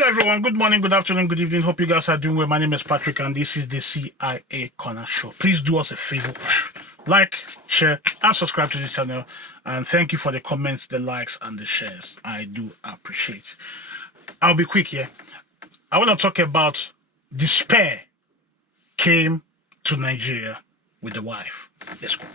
Hello everyone, good morning, good afternoon, good evening. Hope you guys are doing well. My name is Patrick and this is the CIA Corner Show. Please do us a favor, like, share and subscribe to the channel, and thank you for the comments, the likes and the shares. I do appreciate. I'll be quick here. I want to talk about despair came to Nigeria with the wife. Let's go.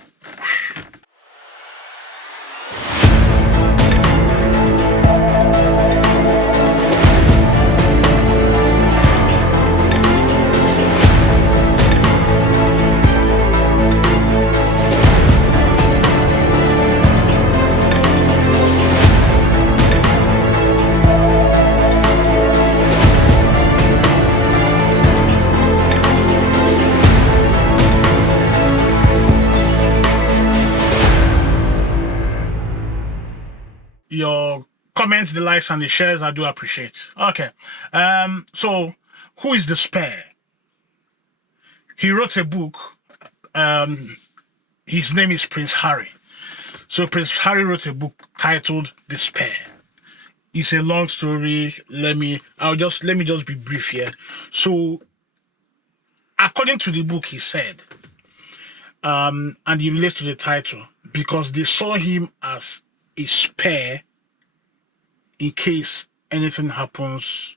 Your comments, the likes, and the shares, I do appreciate. Okay. So who is the spare? He wrote a book. His name is Prince Harry. So Prince Harry wrote a book titled Despair. It's a long story. Let me just be brief here. So according to the book, he said, and he relates to the title, because they saw him as a spare in case anything happens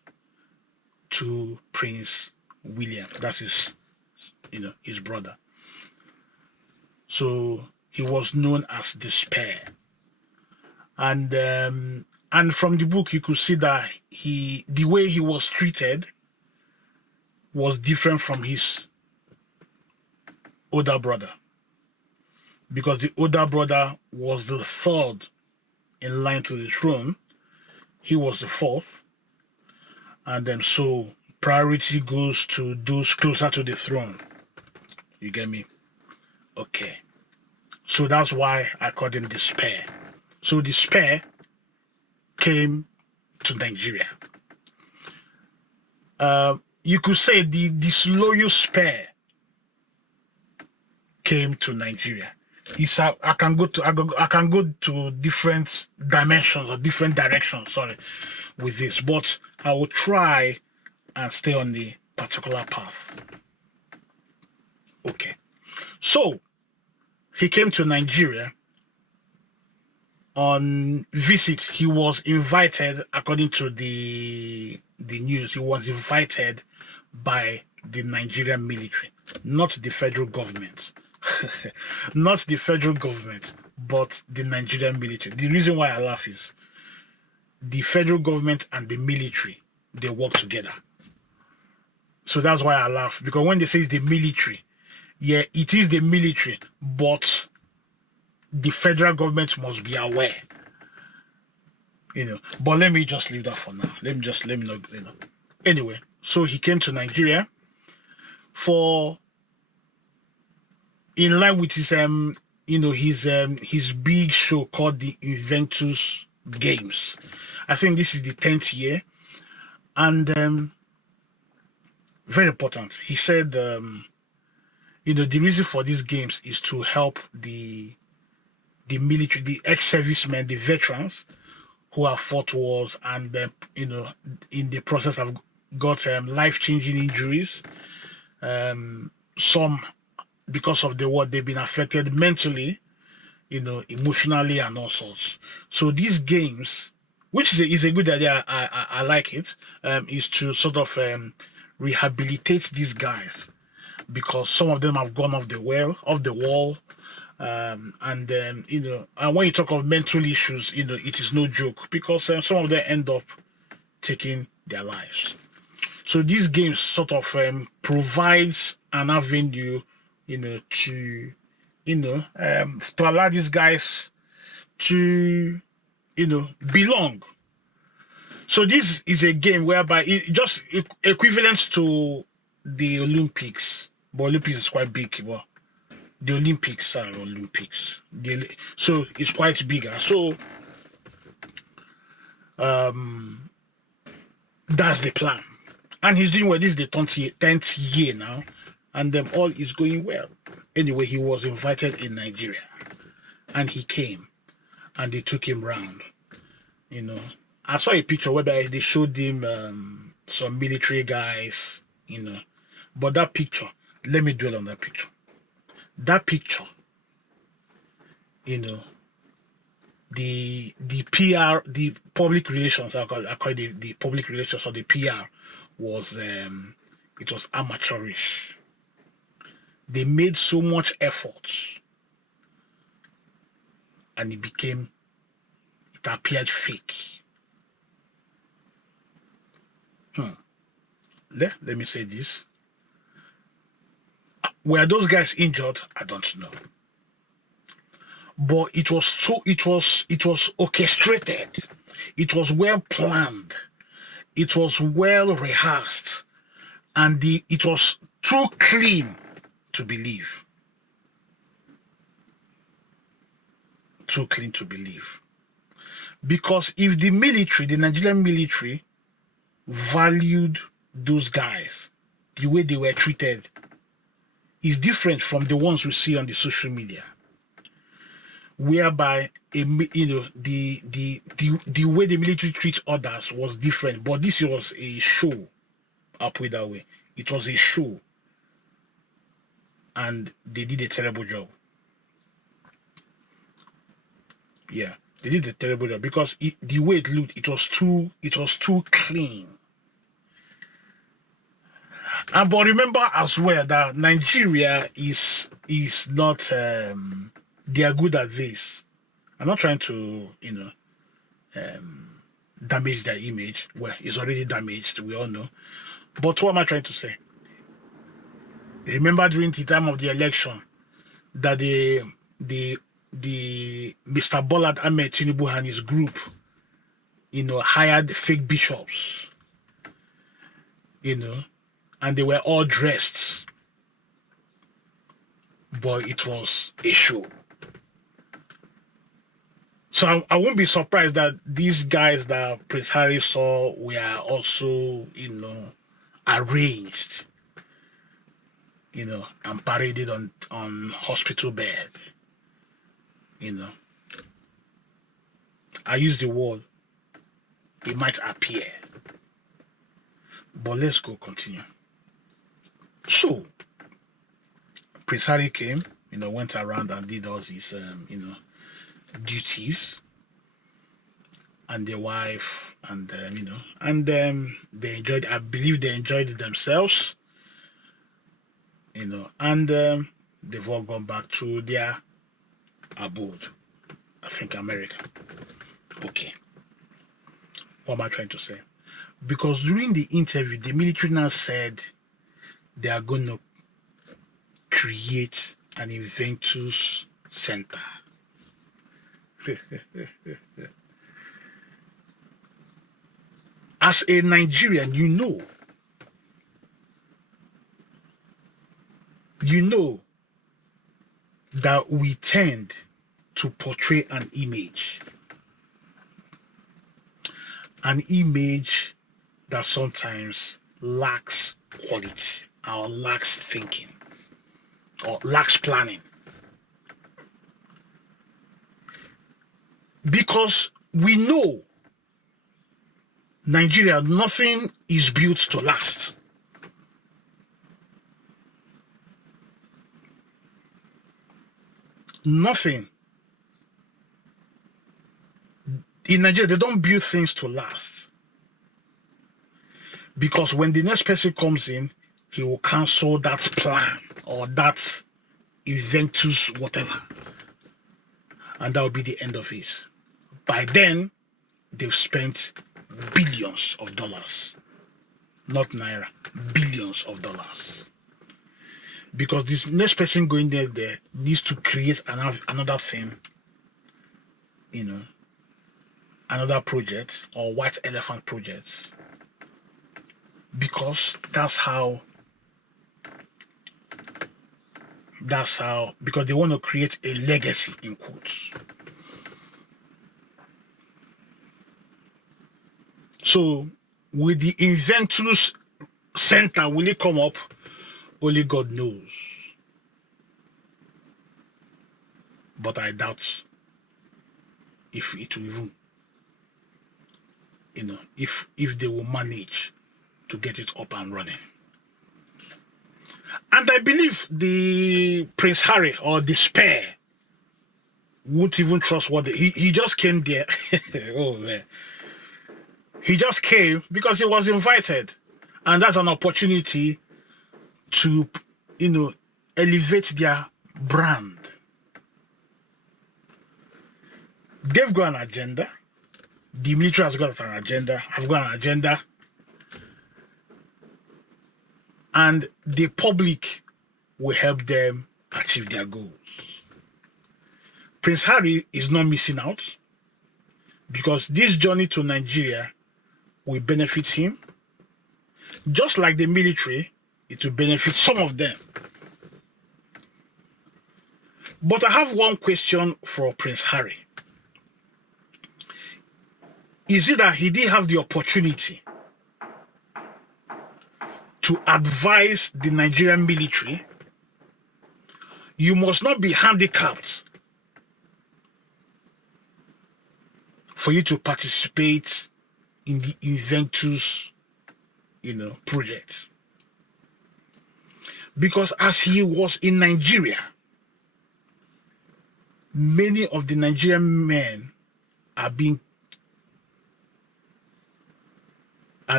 to Prince William. That's his brother. So he was known as Despair. And from the book you could see that the way he was treated was different from his older brother, because the older brother was the third in line to the throne. He was the fourth, and then so priority goes to those closer to the throne. You get me? Okay. So that's why I called him Despair. So Despair came to Nigeria. You could say the disloyal spare came to Nigeria. I can go to different dimensions or different directions, with this, but I will try and stay on the particular path. Okay. So he came to Nigeria on visit. He was invited, according to the news, he was invited by the Nigerian military, not the federal government. Not the federal government, but the Nigerian military. The reason why I laugh is the federal government and the military, they work together. So that's why I laugh, because when they say it's the military, yeah, it is the military, but the federal government must be aware. But let me just leave that for now. Let me know. Anyway, so he came to Nigeria in line with his big show called the Invictus Games. I think this is the 10th year, and very important. He said, the reason for these games is to help the military, the ex-servicemen, the veterans who have fought wars, and in the process have got life-changing injuries. Some, because of the war, they've been affected mentally, emotionally, and all sorts. So these games, which is a good idea, I like it, is to sort of rehabilitate these guys, because some of them have gone off the wall, and when you talk of mental issues, it is no joke, because some of them end up taking their lives. So these games sort of provides an avenue, to allow these guys to, belong. So this is a game whereby it just equivalent to the Olympics, but Olympics is quite big. But the Olympics are Olympics. So it's quite bigger. So that's the plan. And he's doing well. This is the 10th year now, and all is going well. Anyway, he was invited in Nigeria, and he came, and they took him round, I saw a picture whereby they showed him some military guys, But that picture, let me dwell on that picture. That picture, you know, the PR, the public relations, I call it the public relations or the PR was it was amateurish. They made so much effort, and it appeared fake. Let me say this. Were those guys injured? I don't know. But it was orchestrated. It was well planned. It was well rehearsed, and it was too clean to believe. Too clean to believe. Because if the Nigerian military, valued those guys, the way they were treated is different from the ones we see on the social media, whereby the way the military treats others was different. But this was a show. I'll put it that way. It was a show, and they did a terrible job. Yeah, they did a terrible job because the way it looked, it was too clean. But remember as well that Nigeria is not they are good at this. I'm not trying to damage their image. Well, it's already damaged, we all know. But what am I trying to say? Remember during the time of the election that the Mr. Bollard Ahmed Tinubu and his group, hired fake bishops, and they were all dressed, but it was a show. So I won't be surprised that these guys that Prince Harry saw were also, arranged, and paraded on hospital bed. I use the word, it might appear. But let's continue. So, Prince Harry came, went around and did all his, duties, and their wife, and they enjoyed. I believe they enjoyed themselves, and they've all gone back to their abode. I think America. Okay. What am I trying to say? Because during the interview, the military now said they are going to create an Invictus center. As a Nigerian, you know that we tend to portray an image that sometimes lacks quality or lacks thinking or lacks planning. Because we know Nigeria, nothing is built to last. Nothing. In Nigeria, they don't build things to last. Because when the next person comes in, he will cancel that plan or that Invictus whatever. And that will be the end of it. By then, they've spent billions of dollars. Not naira, billions of dollars. Because this next person going there needs to create another thing, another project or white elephant project. Because because they want to create a legacy, in quotes. So with the Invictus Center, will it come up? Only God knows. But I doubt if it will even if they will manage to get it up and running. And I believe the Prince Harry or the Spare won't even trust what he just came there. Oh man. He just came because he was invited. And that's an opportunity to, elevate their brand. They've got an agenda. The military has got an agenda. I've got an agenda. And the public will help them achieve their goals. Prince Harry is not missing out because this journey to Nigeria will benefit him. Just like the military, it will benefit some of them. But I have one question for Prince Harry. Is it that he didn't have the opportunity to advise the Nigerian military? You must not be handicapped for you to participate in the Invictus, project. Because as he was in Nigeria, many of the Nigerian men are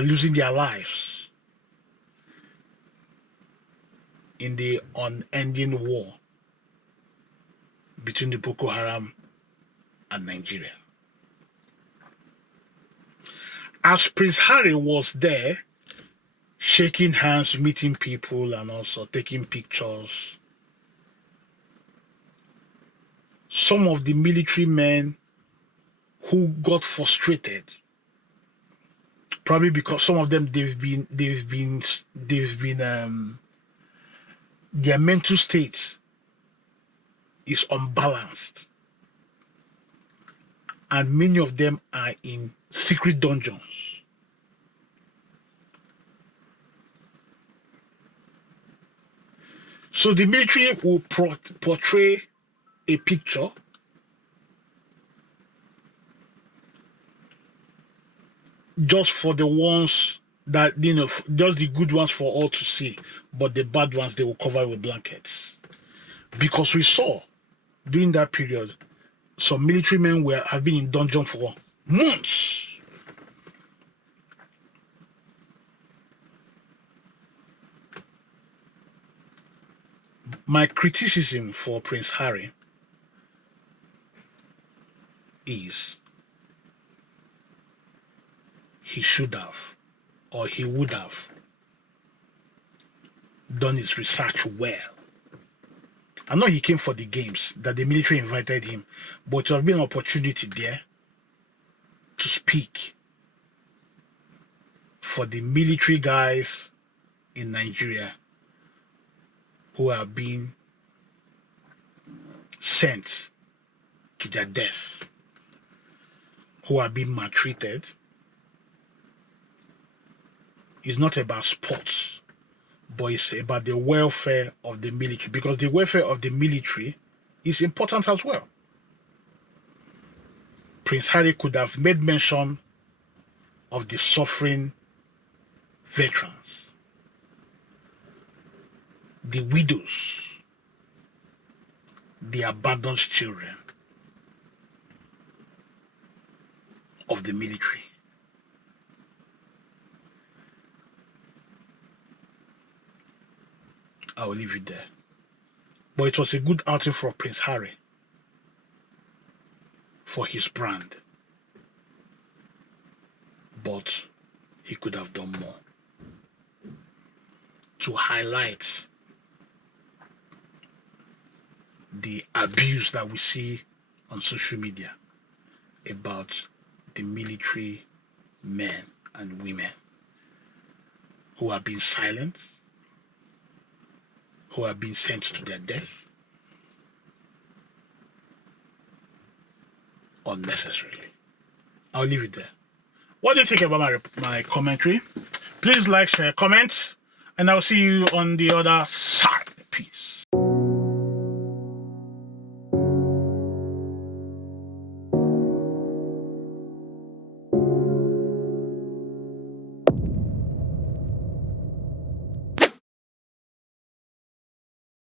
losing their lives in the unending war between the Boko Haram and Nigeria. As Prince Harry was there, shaking hands, meeting people, and also taking pictures, some of the military men who got frustrated, probably because some of them their mental state is unbalanced, and many of them are in secret dungeons. So the military will portray a picture just for the ones that, just the good ones for all to see, but the bad ones they will cover with blankets. Because we saw during that period, some military men have been in dungeon for months. My criticism for Prince Harry is he should have, or he would have, done his research well. I know he came for the games, that the military invited him, but there have been an opportunity there to speak for the military guys in Nigeria who are being sent to their death, who are being maltreated. It's not about sports, but it's about the welfare of the military, because the welfare of the military is important as well. Prince Harry could have made mention of the suffering veterans, the widows, the abandoned children of the military. I will leave it there. But it was a good outing for Prince Harry, for his brand. But he could have done more to highlight the abuse that we see on social media about the military men and women who are being silent, who are being sent to their death unnecessarily. I'll leave it there. What do you think about my commentary? Please like, share, comment, and I'll see you on the other side.